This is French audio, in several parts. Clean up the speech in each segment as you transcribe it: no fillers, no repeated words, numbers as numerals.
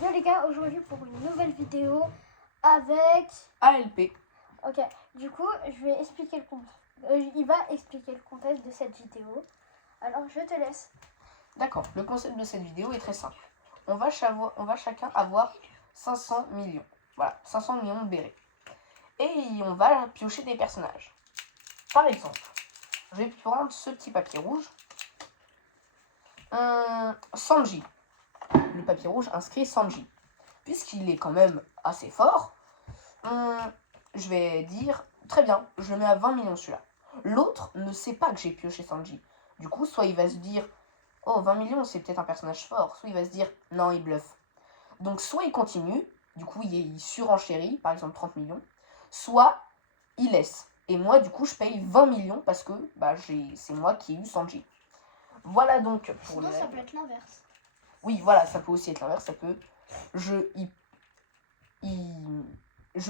yo les gars, aujourd'hui pour une nouvelle vidéo avec ALP. Ok, du coup je vais expliquer le contexte. Il va expliquer le contexte de cette vidéo. Alors je te laisse. D'accord, le concept de cette vidéo est très simple. On va chacun avoir 500 millions. Voilà, 500 millions de bérets. Et on va piocher des personnages. Par exemple, je vais prendre ce petit papier rouge. Sanji. Le papier rouge inscrit Sanji. Puisqu'il est quand même assez fort, je vais dire, très bien, je le mets à 20 millions celui-là. L'autre ne sait pas que j'ai pioché Sanji. Du coup, soit il va se dire, oh 20 millions c'est peut-être un personnage fort, soit il va se dire, non il bluffe. Donc soit il continue, du coup il surenchérit, par exemple 30 millions, soit il laisse. Et moi du coup je paye 20 millions parce que c'est moi qui ai eu Sanji. Voilà donc pour Sinon ça peut être l'inverse. Oui voilà, ça peut aussi être l'inverse, ça peut... Je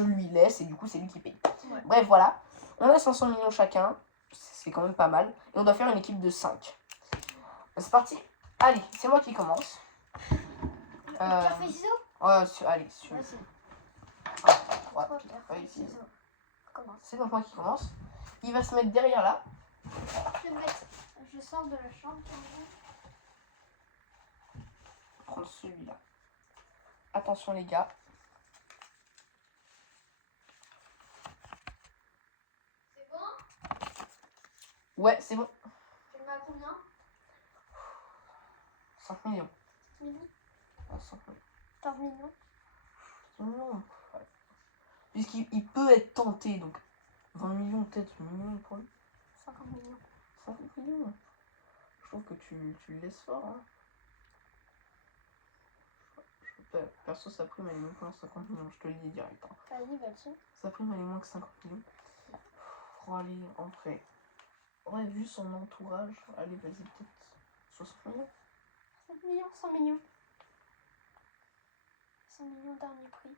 lui laisse et du coup c'est lui qui paye. Ouais. Bref voilà, on a 500 millions chacun, c'est quand même pas mal. Et on doit faire une équipe de 5. C'est parti. Allez, c'est moi qui commence. Café ciseaux. Allez, Vas-y. C'est donc moi qui commence. Il va se mettre derrière là. Je sors de la chambre. Prendre celui-là. Attention les gars. C'est bon? Ouais, c'est bon. Tu le mets à combien? 5 millions. 5 millions? 5 millions. 15 millions? 15 millions. Ouais. Puisqu'il peut être tenté, donc 20 millions peut-être, 1 million pour lui. 50 millions. 50 millions. Je trouve que tu le laisses fort. Hein. Perso, sa prime elle est moins que 50 millions, je te le dis direct. Hein. Vas-y, vas-y. Sa prime elle est moins que 50 millions. Pour aller en vrai. Ouais, vu son entourage, allez, vas-y, peut-être 60 millions. 5 millions, 100 millions. 100 millions dernier prix.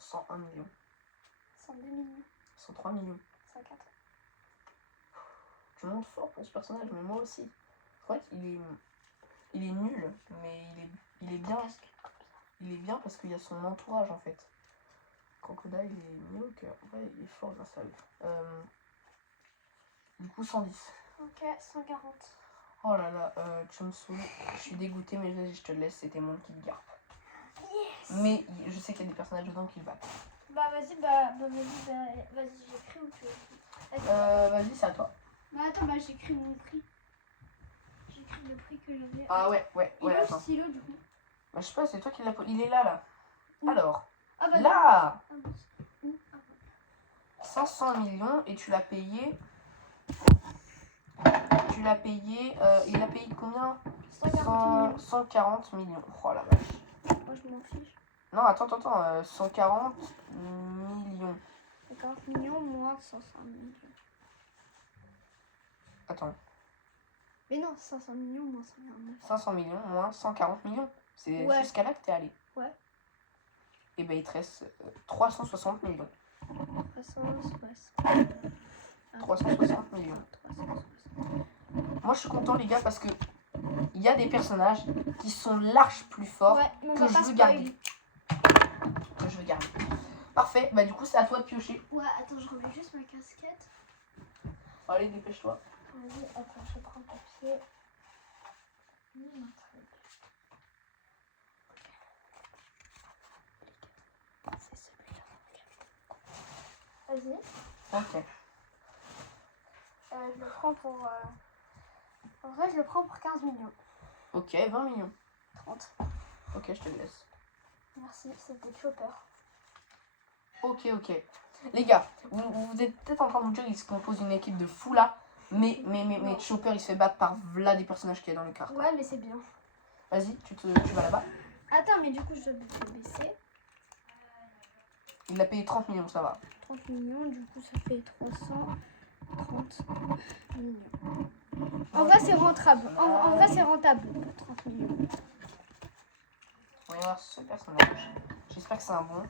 101 millions. 102 millions. 103 millions. 104. Tu montes fort pour ce personnage, mais moi aussi. En fait, il est nul, mais il est bien. Il est bien parce qu'il y a son entourage en fait. Crocodile, il est mieux que... Ouais, il est fort grâce à lui. Du coup, 110. Ok, 140. Oh là là, tu me saoules. Je suis dégoûtée, mais vas-y, je te le laisse. C'était mon petit garp. Yes. Mais je sais qu'il y a des personnages dedans qui le battent. Bah vas-y, vas-y, j'écris ou tu écris? Vas-y, c'est à toi. Bah attends, j'écris mon prix. J'écris le prix que j'avais. Ah ouais. Il est où le stylo du coup? Bah je sais pas, c'est toi qui l'as... Il est là. Où? Alors, bah, là 500 millions et tu l'as payé... il a payé combien? 140 millions. Oh la vache. Moi je m'en fiche. Non, attends, 140 millions. 140 millions moins 500 millions. Attends. Mais non, 500 millions moins 149. 500 millions moins 140 millions. C'est jusqu'à là que t'es allé. Ouais. Et ben il te reste 360 millions. 360 millions. 360. Moi je suis content les gars parce que il y a des personnages qui sont larges plus forts que je veux garder. Parfait, bah du coup c'est à toi de piocher. Ouais, attends, je remets juste ma casquette. Allez, dépêche-toi. Vas-y, attends, je prends le papier. C'est celui-là. Vas-y. Ok. Je le prends pour... En vrai, je le prends pour 15 millions. Ok, 20 millions. 30. Ok, je te laisse. Merci, c'était Chopper. Ok. Les gars, vous êtes peut-être en train de vous dire qu'il se compose une équipe de fous là. Mais Chopper il se fait battre par là des personnages qu'il y a dans les cartes. Ouais, mais c'est bien. Vas-y, tu vas là-bas. Attends, mais du coup, je dois le baisser. Il a payé 30 millions, ça va. 30 millions, du coup, ça fait 330 millions. En vrai, c'est rentable. En vrai, c'est rentable pour 30 millions. On va voir ce personnage. J'espère que c'est un bon.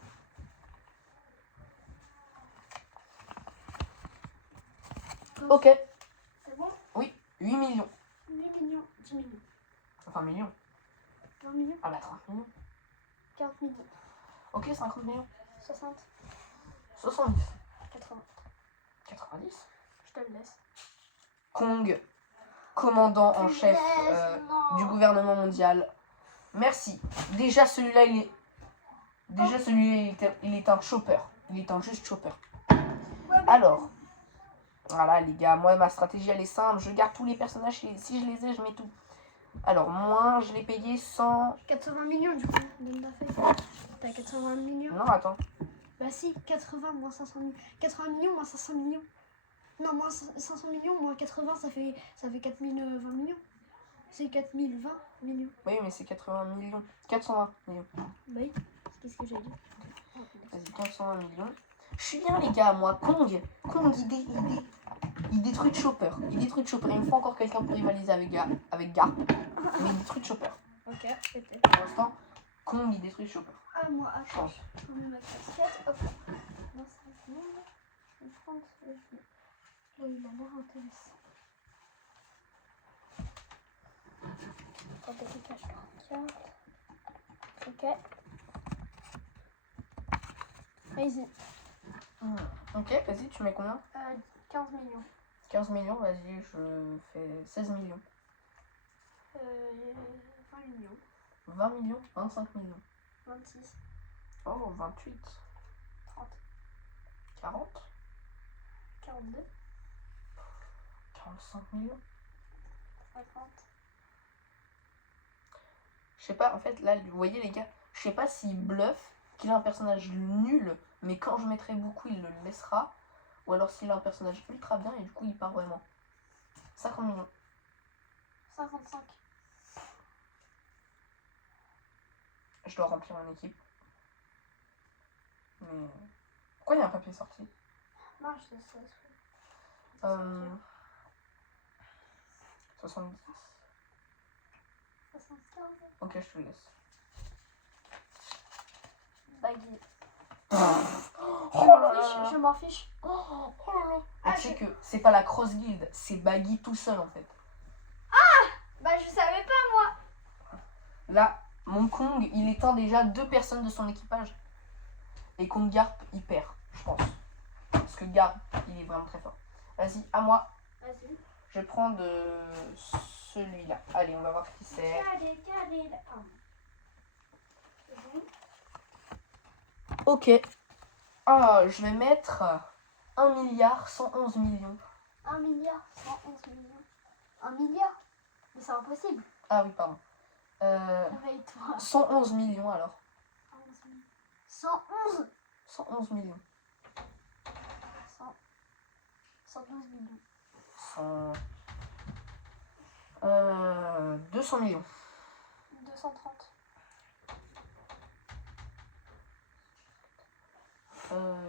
Ok. C'est bon? Oui, 8 millions. 8 millions, 10 millions. Enfin, millions. 20 millions. Ah bah 30 millions. 40 millions. Ok, 50 millions. 60. 70. 80. 90. Je te le laisse. Kong, commandant en chef non. du gouvernement mondial. Merci. Déjà celui-là, il est un chopper. Il est un juste chopper. Alors, voilà les gars, moi ma stratégie elle est simple. Je garde tous les personnages, si je les ai, je mets tout. Alors, moi je l'ai payé 100... 80 millions du coup, donne ta feuille. T'as 80 millions. Non, attends. Bah si, 80 moins 500 millions. 80 millions moins 500 millions. Non, moins 500 millions moins 80, ça fait 4020 millions. C'est 4020 millions. Oui, mais c'est 80 millions. 420 millions. Bah oui, qu'est-ce que j'ai dit? Vas-y, 420 millions. Je suis bien les gars, moi. Kong, il détruit Chopper. Il détruit Chopper. Il me faut encore quelqu'un pour rivaliser avec Gar. Mais il détruit Chopper. Ok, peut-être. Pour l'instant, Kong, il détruit Chopper. Ah, moi, Je pense. je mets ma casquette. Hop. Dans cette seconde, je vais prendre ce jeu. Là, il a l'air intéressant. Quand tu caches la carte. Ok. Vas-y. Ok, vas-y, tu mets combien? 15 millions. 15 millions, vas-y, je fais 16 millions. 20 millions. 20 millions, 25 millions. 26. Oh, 28. 30. 40. 42. 45 millions. 50. Je sais pas, en fait, là, vous voyez les gars, je sais pas s'il bluffe, qu'il a un personnage nul, mais quand je mettrai beaucoup, il le laissera. Ou alors s'il a un personnage ultra bien et du coup, il part vraiment. 50 millions. 55. Je dois remplir mon équipe. Mais... Pourquoi il y a un papier sorti? Non, je sais ça. 70. 75. Ok, je te laisse. Baggy. Oh Je m'en fiche. là là. Ah, Tu sais que c'est pas la Cross Guild, c'est Baggy tout seul en fait. Bah, je savais pas, moi. Là, mon Kong, il éteint déjà 2 personnes de son équipage. Et Kong Garp, il perd, je pense. Parce que Garp, il est vraiment très fort. Vas-y, à moi. Vas-y. Je prends de celui-là. Allez, on va voir qui c'est. Carré, là. Ok. Ah, je vais mettre 1 milliard 111 millions. 1 milliard 111 millions. 1 milliard? Mais c'est impossible. Ah oui, pardon. Réveille-toi. 111 millions alors. 111. 111 millions. 112 millions. 200 millions. 230.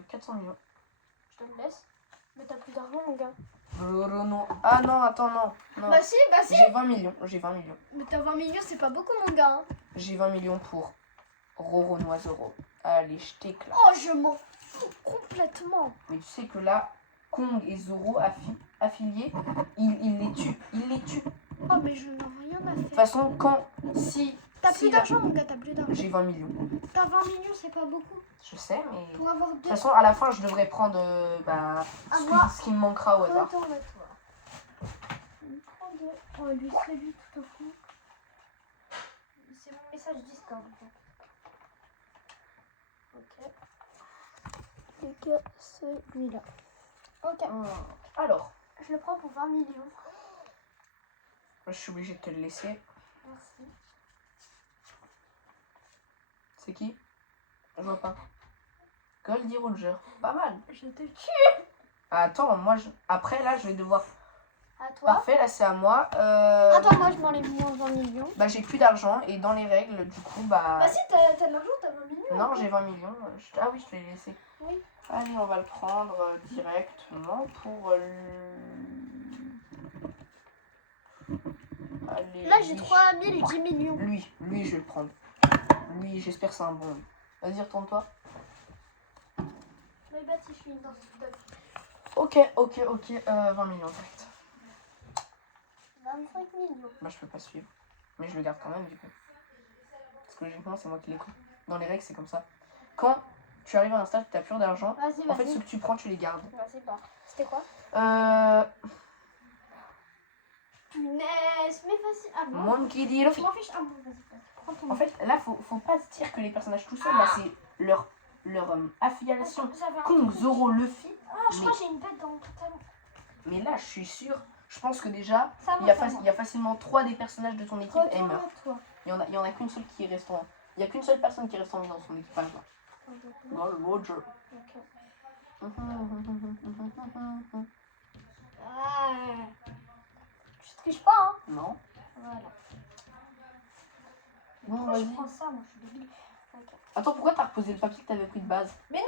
400 millions. Je te le laisse. Mais t'as plus d'argent, mon gars. Non. Ah non, attends, non. Bah si. J'ai 20 millions. Mais t'as 20 millions, c'est pas beaucoup, mon gars. Hein. J'ai 20 millions pour Roro Noisero. Allez, je t'éclate. Oh, je m'en fous complètement. Mais tu sais que là, Kong et Zoro affiliés, il les tue. Oh, mais je n'ai rien à De toute faire. façon, T'as plus d'argent, mon gars, t'as plus d'argent. J'ai 20 millions. T'as 20 millions, c'est pas beaucoup. Je sais, mais... De Pour avoir deux. toute façon, à la fin, je devrais prendre ce qui me manquera au hasard. Retourne-toi. Oh, lui, celui tout au fond. C'est mon message Discord. Ok. Et que celui-là. Ok. Alors, Je le prends pour 20 millions. je suis obligée de te le laisser. Merci. C'est qui? Je vois pas. Goldie Roger. Pas mal. Je te tue. Attends, moi, après, là, je vais devoir... À toi. Parfait, là, c'est à moi. Attends, moi, je m'enlève moins 20 millions. Bah, j'ai plus d'argent et dans les règles, du coup, bah... Bah si, t'as de l'argent, t'as 20 millions. Non, j'ai 20 millions. Ah oui, je te l'ai laissé. Oui. Allez, on va le prendre directement pour... Allez, Là, j'ai lui. 3010 millions. Lui, je vais le prendre. Lui, j'espère que c'est un bon. Vas-y, retourne-toi. Mais bah, si je suis dans ce stuff. Ok, 20 millions direct. 25 millions. Bah, je peux pas suivre. Mais je le garde quand même, du coup. que logiquement, c'est moi qui l'ai pris. Dans les règles, c'est comme ça. Quand tu arrives à un stade, tu n'as plus d'argent. Vas-y, En fait, ce que tu prends, tu les gardes. Vas-y, bah. C'était quoi? Punaise, mais vas-y. Ah bon? Monkey D. Je Luffy. m'en fiche. Ah bon, vas-y. Prends ton En fait, là, faut pas se dire que les personnages tout seuls, là, c'est leur affiliation. Attends, j'avais un Kong, truc. Zoro, Luffy. Ah, je crois que j'ai une bête dans totalement. Mais là, je suis sûre. Je pense que déjà, Ça il y a, va, ça il y a facilement 3 des personnages de ton équipe et meurent. toi. Il y en a qu'une seule qui reste en. Il y a qu'une seule personne qui reste en vie dans son équipage là. Roger. Ok. Ah. Je triche pas, hein. Non. Voilà. Bon, Pourquoi je vas-y. prends ça, moi je suis débile. Ok. Attends, pourquoi t'as reposé le papier que t'avais pris de base? Mais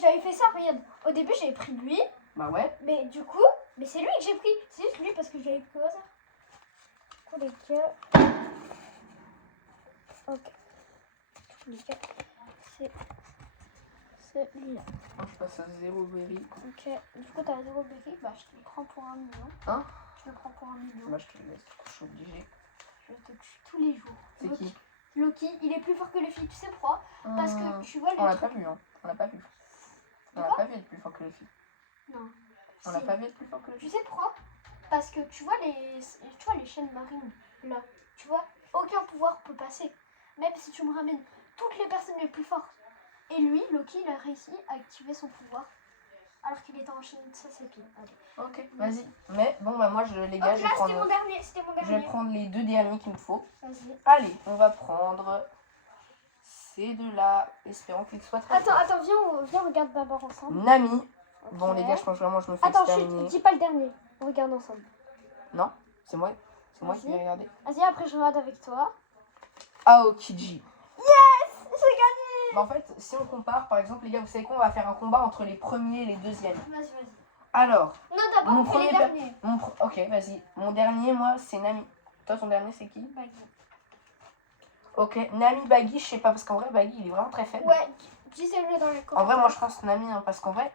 j'avais fait ça, regarde. Au début, j'avais pris lui, Bah ouais. mais du coup, mais c'est lui que j'ai pris. C'est juste lui parce que je l'avais pris au hasard. Du coup, les cas. Ok. Du coup, les cas, c'est celui-là. Moi, je passe à 0 berry. Ok. Du coup, t'as 0 berry, bah je te le prends pour 1 million. Hein? Je le prends pour 1 million. Bah, je te le laisse, du coup, je suis obligé. Je te tue tous les jours. C'est Loki. qui? Loki, il est plus fort que Luffy, tu sais pourquoi? Parce que tu vois On l'a les pas vu, hein. On l'a pas vu. On l'a Quoi? pas vu être plus fort que Luffy. Non. On l'a Si. pas vu être plus fort que Tu Luffy. sais pourquoi? Parce que tu vois les chaînes marines là, tu vois, aucun pouvoir peut passer. Même si tu me ramènes toutes les personnes les plus fortes. Et lui, Loki, il a réussi à activer son pouvoir. Alors qu'il était enchaîné de 16 épines. Allez. Ok, vas-y. Mais bon, bah moi, les gars, Hop je là, vais c'était mon prendre. dernier, c'était mon Je vais dernier. prendre les 2 derniers qu'il me faut. Vas-y. Allez, on va prendre ces deux-là, espérons qu'ils soient très forts. Attends, viens, on regarde d'abord ensemble. Nami. Ok. Bon, les gars, je pense vraiment que je me fais Attends, exterminer. chut, dis pas le dernier. On regarde ensemble. Non, c'est moi. C'est moi qui Vas-y. vais regarder. Vas-y, après je regarde avec toi. Aokiji. J'ai gagné. Bah, en fait, si on compare, par exemple, les gars, vous savez quoi? On va faire un combat entre les premiers et les deuxièmes. Vas-y. Alors, Non, d'abord, Mon on fait les premier derniers. ok, vas-y. Mon dernier, moi, c'est Nami. Toi, ton dernier, c'est qui? Baggy. Ok, Nami, Baggy, je sais pas, parce qu'en vrai, Baggy, il est vraiment très faible. Ouais, disais-le dans les commentaires. En vrai, moi, je pense Nami, hein, parce qu'en vrai,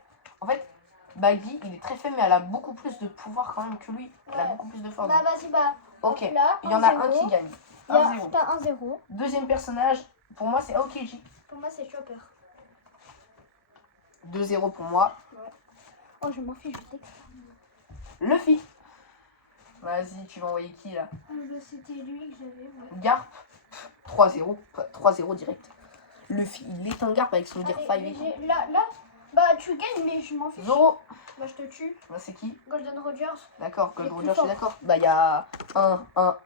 Baggy, il est très faible, mais elle a beaucoup plus de pouvoir quand même que lui. Elle a Ouais. beaucoup plus de force. Bah, vas-y, bah. Ok, hop là, il y en a 1-0. un qui gagne. Il y a 1-0. t'as 1-0. Deuxième personnage, pour moi, c'est Aokiji. Pour moi, c'est Chopper. 2-0 pour moi. Oh, je m'en fiche, je t'explique. Luffy. Vas-y, tu vas envoyer qui, là? C'était lui que j'avais. Ouais. Garp. 3-0. 3-0 direct. Luffy, il est un Garp avec son Gear 5 Allez, et tout. là, bah, tu gagnes, mais je m'en fiche. Zoro. Bah, je te tue. Bah, c'est qui? Golden Rogers. D'accord, Il est Gold plus Roger, je suis fort. d'accord. Bah, il y a un.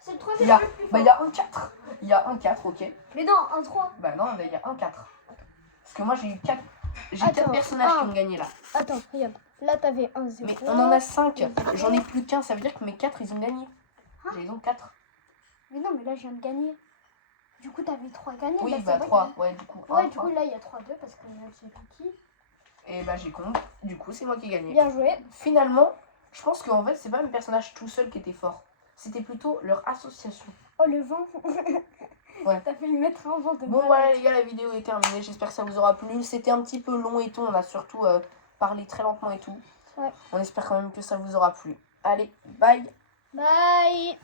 C'est le Il troisième y a, le plus fort. bah, il y a un 4. Il y a un 4, ok. Mais non, 1-3. Bah, non, mais il y a un 4. Parce que moi, j'ai eu 4. J'ai Attends, 4 personnages qui un. ont gagné là. Attends, regarde. Là, t'avais 1-0. Mais on en a 5. J'en ai plus qu'un. Ça veut dire que mes 4, ils ont gagné. Hein? J'ai donc 4. Mais non, mais là, je viens de gagner. Du coup, t'avais 3 gagnés. Oui, là, bah, c'est 3. Ouais, du coup. Ouais, un, du coup, là, il y a 3-2 parce que j'ai qui. Et bah, j'ai Kong. Du coup, c'est moi qui ai gagné. Bien joué. Finalement, je pense qu'en fait, c'est pas mes personnages tout seuls qui étaient forts. C'était plutôt leur association. Oh, le vent. Ouais. T'as fait lui mettre un vent de Bon malade. voilà les gars, la vidéo est terminée, j'espère que ça vous aura plu. C'était un petit peu long et tout, on a surtout parlé très lentement et tout. Ouais. On espère quand même que ça vous aura plu. Allez, bye. Bye.